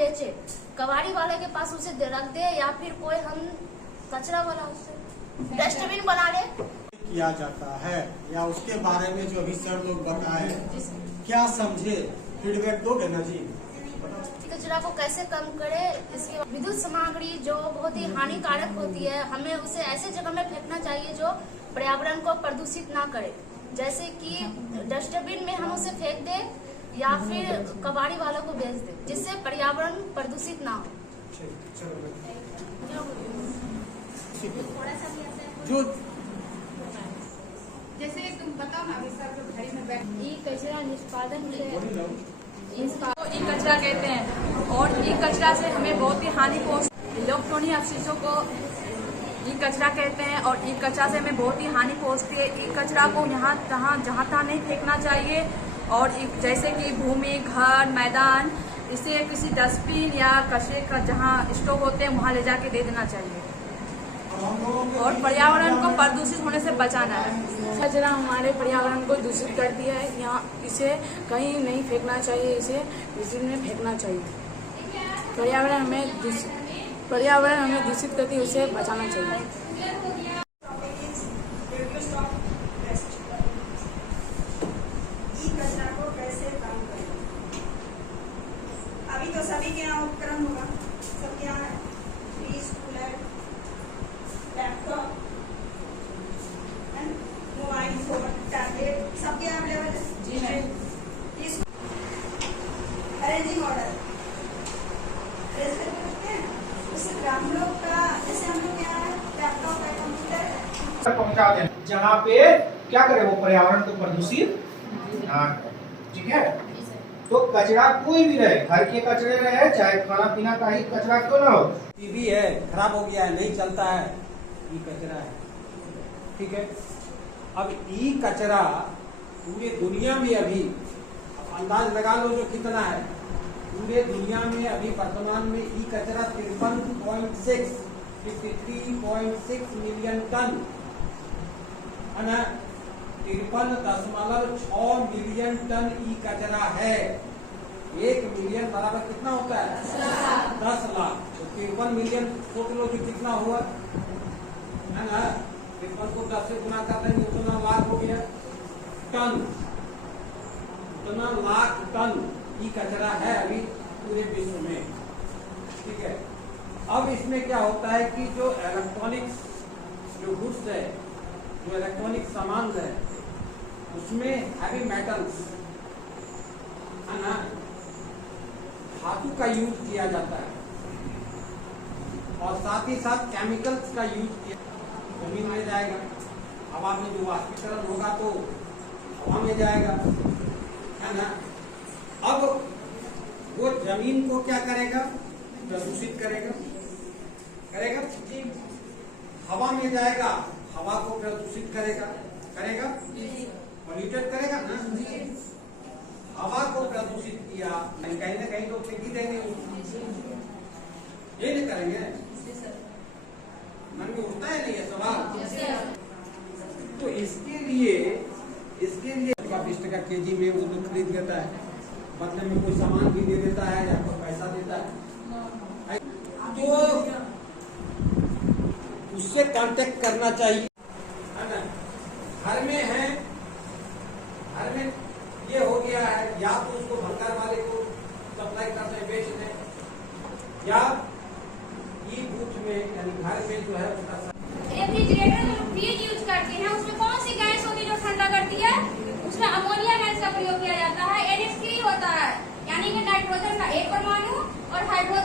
बेचे, कबाड़ी वाले के पास उसे रख दे, या फिर कोई हम कचरा वाला उससे डस्टबिन बना ले किया जाता है, या उसके बारे में जो अभी सर लोग बताए क्या समझे, फीडबैक दोगे ना जी? कचरा को कैसे कम करे, इसकी विद्युत सामग्री जो बहुत ही हानिकारक होती है, हमें उसे ऐसे जगह में फेंकना चाहिए जो पर्यावरण को प्रदूषित ना करे, जैसे कि डस्टबिन में हम उसे फेंक दे या फिर कबाड़ी वालों को बेच दे, जिससे पर्यावरण प्रदूषित ना हो। जो जैसे तुम बताओ ना, अभी सर जो घड़ी में बैठ ई कचरा निष्पादन ई कचरा कहते हैं, और ई कचरा से हमें बहुत ही हानि पहुंचती, इलेक्ट्रॉनिक अवशेषों को ई कचरा कहते हैं, और ई कचरा से हमें बहुत ही हानि पहुंचती है। ई कचरा को यहाँ जहाँ तहाँ नहीं फेंकना चाहिए, और जैसे कि भूमि, घर, मैदान, इसे किसी डस्टबिन या कचरे का जहाँ स्टोर होते हैं वहाँ ले जाके दे देना चाहिए, और पर्यावरण को प्रदूषित होने से बचाना है। कचरा हमारे पर्यावरण को दूषित करती है, यहाँ इसे कहीं नहीं फेंकना चाहिए, इसे डस्टबिन में फेंकना चाहिए। पर्यावरण हमें दूषित करती है, उसे बचाना चाहिए। अभी तो सभी के यहाँ उपकरण होगा, सबके यहाँ fridge, cooler, laptop, mobile phone, tablet सबके यहाँ अवेलेबल है जी है। अरेंजिंग ऑर्डर उससे हम लोग का, जैसे हम लोग यहाँ लैपटॉप है, कंप्यूटर है, पहुंचा दें जहाँ पे क्या करे वो पर्यावरण को प्रदूषित ना करे, ठीक है। तो कचरा कोई भी रहे, घर के कचरे रहे चाहे खाना पीना का ही कचरा क्यों ना हो, टीवी है खराब हो गया है, नहीं चलता है, ई कचरा है, ठीक है। अब ई कचरा पूरे दुनिया में अभी अंदाज लगा लो जो कितना है, पूरे दुनिया में अभी वर्तमान में ई कचरा 53.6 मिलियन टन है ना, 53.6 मिलियन टन ई कचरा है। 1 मिलियन बराबर कितना होता है? 10 लाख। तो 53 मिलियन सोच लो कि कितना हुआ है ना, 53 को 10 से गुना कर देंगे, उतना लाख हो गया टन, उतना लाख टन ई कचरा है अभी पूरे विश्व में, ठीक है। अब इसमें क्या होता है कि जो इलेक्ट्रॉनिक्स जो गुड्स है, जो इलेक्ट्रॉनिक सामान है, उसमें हैवी मेटल्स है ना, धातु का यूज किया जाता है, और साथ ही साथ केमिकल्स का यूज किया, जमीन में जाएगा, हवा में जो वाष्पीकरण होगा तो हवा में जाएगा, है ना। अब वो जमीन को क्या करेगा? प्रदूषित करेगा, करेगा, हवा में जाएगा, हवा को प्रदूषित करेगा, करेगा, पॉल्यूटेड करेगा ना। हवा को प्रदूषित किया, कहीं ना कहीं तो फेंक ही देंगे, ये नहीं करेंगे, मन में उठता है नहीं ये सवाल। तो इसके लिए 20 टका केजी में वो लोग खरीद लेता है, बदले में कोई सामान भी दे देता है या कोई पैसा देता है, तो उससे कांटेक्ट करना चाहिए, है ना। घर में है, घर में ये हो गया है, या तो उसको भंगार वाले को सप्लाई कर दें, बेच दें, या ई बूथ में यानी घर में जो है उसका रेफ्रिजरेटर फ्रिज यूज करते हैं, उसमें कौन सी गैस होगी जो ठंडा करती है? उसमें अमोनिया गैस का प्रयोग किया जाता है। NH3 होता है, यानी कि नाइट्रोजन का एक परमाणु और हाइड्रोजन